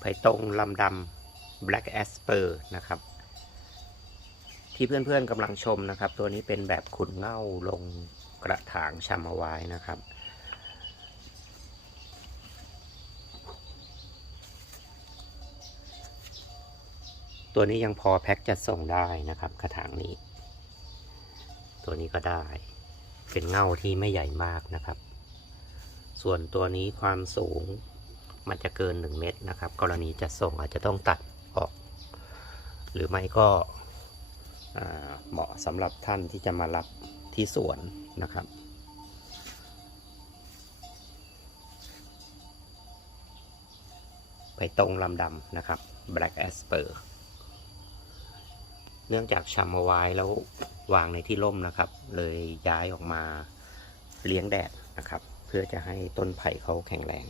ไผ่ตรงลำดำ Black Asper นะครับ ที่เพื่อนๆกำลังชมนะครับ ตัวนี้เป็นแบบขุนเง่าลงกระถางชำเอาไว้นะครับตัวนี้ยังพอแพ็คจะส่งได้นะครับ กระถางนี้ ตัวนี้ก็ได้ เป็นเงาที่ไม่ใหญ่มากนะครับ ส่วนตัวนี้ความสูง มันจะเกิน 1 เมตรนะครับ กรณีจะส่งอาจจะต้องตัดออก หรือไม่ก็เหมาะสำหรับท่านที่จะมารับที่สวนนะครับไปตรงลำดำนะครับ Black Asper เนื่องจากชำเอาไว้แล้ววางในที่ร่มนะครับ เลยย้ายออกมาเลี้ยงแดดนะครับ เพื่อจะให้ต้นไผ่เขาแข็งแรง